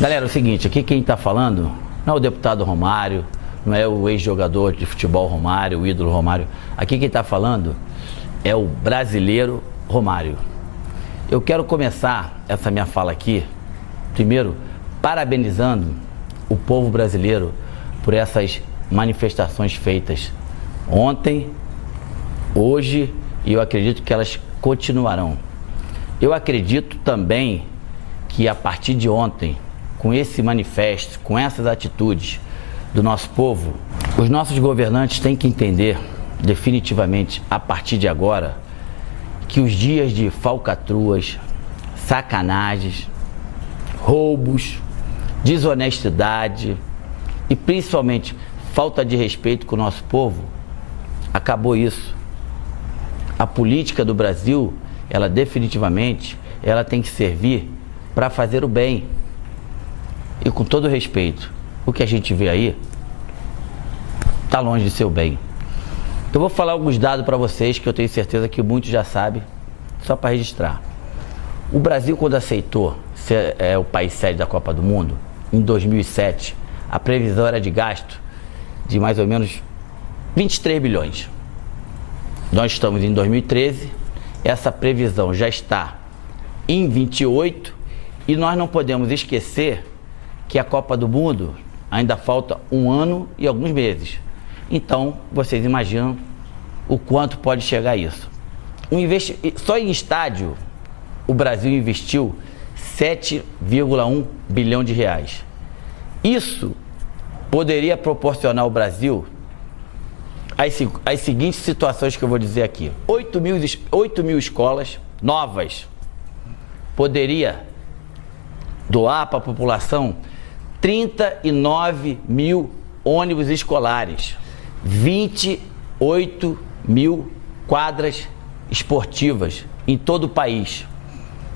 Galera, é o seguinte, aqui quem está falando não é o deputado Romário, não é o ex-jogador de futebol Romário, o ídolo Romário. Aqui quem está falando é o brasileiro Romário. Eu quero começar essa minha fala aqui, primeiro, parabenizando o povo brasileiro por essas manifestações feitas ontem, hoje, e eu acredito que elas continuarão. Eu acredito também que a partir de ontem, com esse manifesto, com essas atitudes do nosso povo, os nossos governantes têm que entender definitivamente, a partir de agora, que os dias de falcatruas, sacanagens, roubos, desonestidade e principalmente falta de respeito com o nosso povo, acabou isso. A política do Brasil, ela definitivamente, ela tem que servir para fazer o bem. E com todo respeito, o que a gente vê aí está longe de ser o bem. Eu vou falar alguns dados para vocês que eu tenho certeza que muitos já sabem, só para registrar. O Brasil, quando aceitou ser o país sede da Copa do Mundo, em 2007, a previsão era de gasto de mais ou menos 23 bilhões. Nós estamos em 2013, essa previsão já está em 28 e nós não podemos esquecer que a Copa do Mundo ainda falta um ano e alguns meses. Então, vocês imaginam o quanto pode chegar isso. Só em estádio, o Brasil investiu 7,1 bilhão de reais. Isso poderia proporcionar ao Brasil as seguintes situações que eu vou dizer aqui. 8 mil escolas novas. Poderia doar para a população 39 mil ônibus escolares, 28 mil quadras esportivas em todo o país.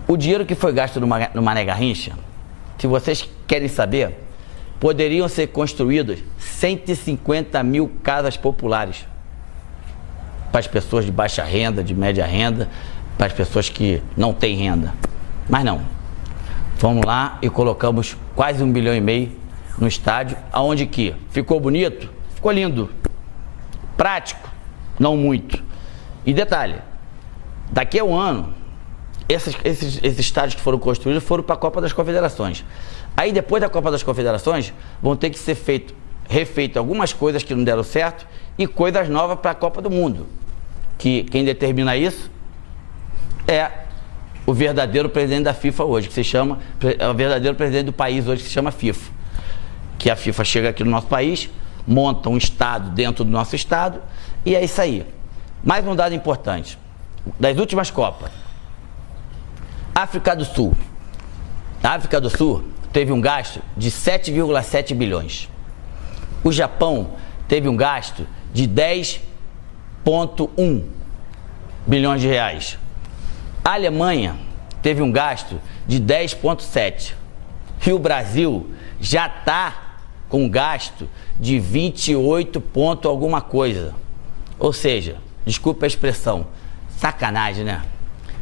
O dinheiro que foi gasto no Mané Garrincha, se vocês querem saber, poderiam ser construídas 150 mil casas populares para as pessoas de baixa renda, de média renda, para as pessoas que não têm renda. Mas não. Vamos lá e colocamos quase 1,5 bilhão no estádio, aonde que ficou bonito, ficou lindo, prático, não muito. E detalhe, daqui a um ano, esses estádios que foram construídos foram para a Copa das Confederações. Aí depois da Copa das Confederações, vão ter que ser refeito algumas coisas que não deram certo e coisas novas para a Copa do Mundo. Que quem determina isso é o verdadeiro presidente da FIFA hoje, que se chama, é o verdadeiro presidente do país hoje, que se chama FIFA. Que a FIFA chega aqui no nosso país, monta um estado dentro do nosso estado e é isso aí. Mais um dado importante, das últimas Copas, África do Sul. A África do Sul teve um gasto de 7,7 bilhões. O Japão teve um gasto de 10,1 bilhões de reais. A Alemanha teve um gasto de 10,7. E o Brasil já está com um gasto de 28 ponto alguma coisa. Ou seja, desculpa a expressão, sacanagem, né?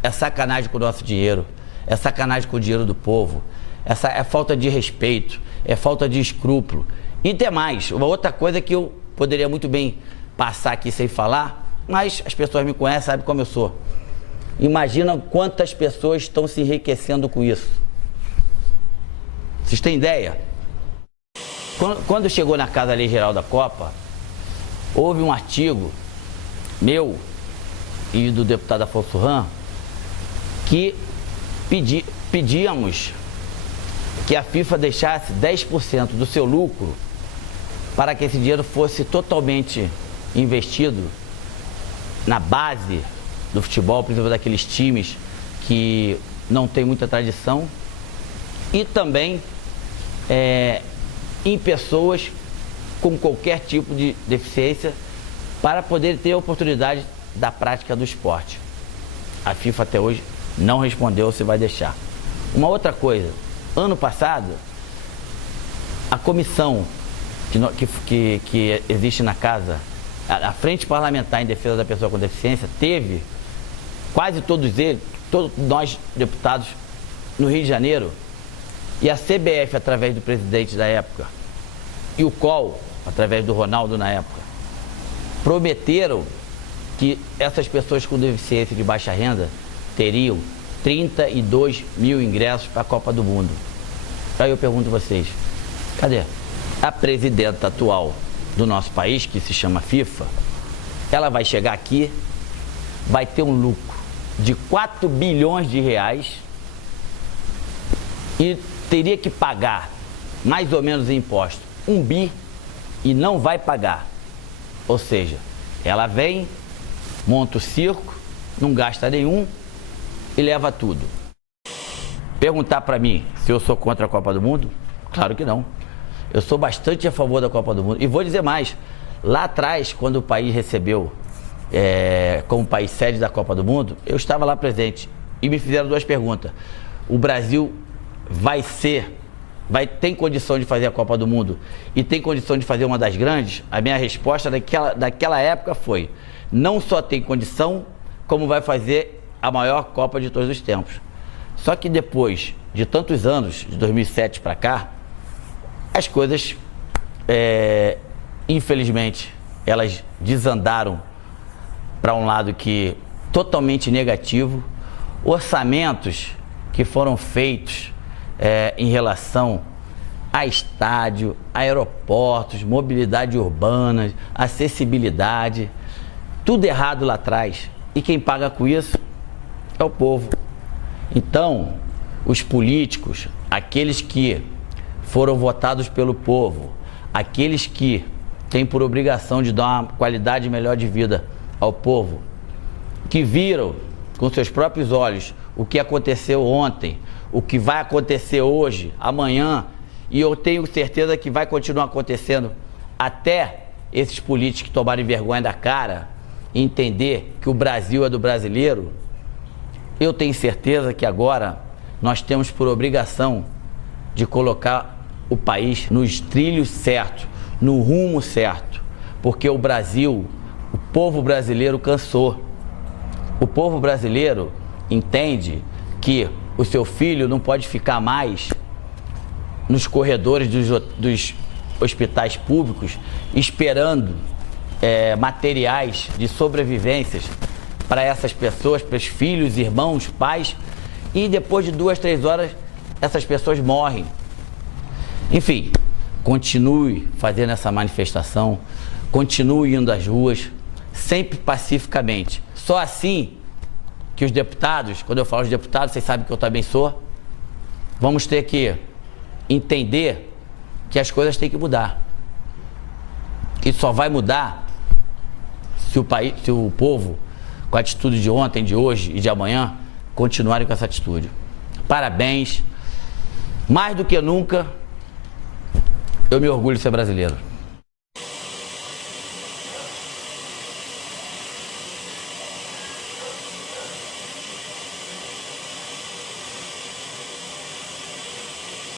É sacanagem com o nosso dinheiro, é sacanagem com o dinheiro do povo, essa é falta de respeito, é falta de escrúpulo. E tem mais, uma outra coisa que eu poderia muito bem passar aqui sem falar, mas as pessoas me conhecem, sabem como eu sou. Imagina quantas pessoas estão se enriquecendo com isso. Vocês têm ideia? Quando chegou na Casa Lei Geral da Copa, houve um artigo meu e do deputado Afonso Ram que pedíamos que a FIFA deixasse 10% do seu lucro para que esse dinheiro fosse totalmente investido na base do futebol, principalmente daqueles times que não tem muita tradição, e também em pessoas com qualquer tipo de deficiência para poder ter a oportunidade da prática do esporte. A FIFA até hoje não respondeu se vai deixar. Uma outra coisa, ano passado, a comissão que existe na casa, a Frente Parlamentar em Defesa da Pessoa com Deficiência, teve quase todos nós deputados no Rio de Janeiro, E a CBF, através do presidente da época, e o COL, através do Ronaldo na época, prometeram que essas pessoas com deficiência de baixa renda teriam 32 mil ingressos para a Copa do Mundo. Aí eu pergunto a vocês, cadê? A presidenta atual do nosso país, que se chama FIFA, ela vai chegar aqui, vai ter um lucro de 4 bilhões de reais e teria que pagar mais ou menos em imposto 1 bi e não vai pagar. Ou seja, ela vem, monta o circo, não gasta nenhum e leva tudo. Perguntar para mim se eu sou contra a Copa do Mundo? Claro que não. Eu sou bastante a favor da Copa do Mundo. E vou dizer mais, lá atrás, quando o país recebeu como país sede da Copa do Mundo, eu estava lá presente e me fizeram 2 perguntas. O Brasil tem condição de fazer a Copa do Mundo e tem condição de fazer uma das grandes? A minha resposta daquela época foi: não só tem condição, como vai fazer a maior Copa de todos os tempos. Só que depois de tantos anos, de 2007 para cá, as coisas, infelizmente, elas desandaram para um lado que totalmente negativo. Orçamentos que foram feitos em relação a estádio, aeroportos, mobilidade urbana, acessibilidade, tudo errado lá atrás. E quem paga com isso é o povo. Então, os políticos, aqueles que foram votados pelo povo, aqueles que têm por obrigação de dar uma qualidade melhor de vida ao povo, que viram com seus próprios olhos o que aconteceu ontem, o que vai acontecer hoje, amanhã, e eu tenho certeza que vai continuar acontecendo até esses políticos tomarem vergonha da cara e entender que o Brasil é do brasileiro. Eu tenho certeza que agora nós temos por obrigação de colocar o país nos trilhos certos, no rumo certo, porque o Brasil, o povo brasileiro cansou. O povo brasileiro entende que o seu filho não pode ficar mais nos corredores dos hospitais públicos esperando materiais de sobrevivências para essas pessoas, para os filhos, irmãos, pais, e depois de 2, 3 horas essas pessoas morrem. Enfim, continue fazendo essa manifestação, continue indo às ruas, sempre pacificamente. Só assim que os deputados, quando eu falo de deputados, vocês sabem que eu também sou, vamos ter que entender que as coisas têm que mudar. E só vai mudar se o povo, com a atitude de ontem, de hoje e de amanhã, continuarem com essa atitude. Parabéns. Mais do que nunca, eu me orgulho de ser brasileiro.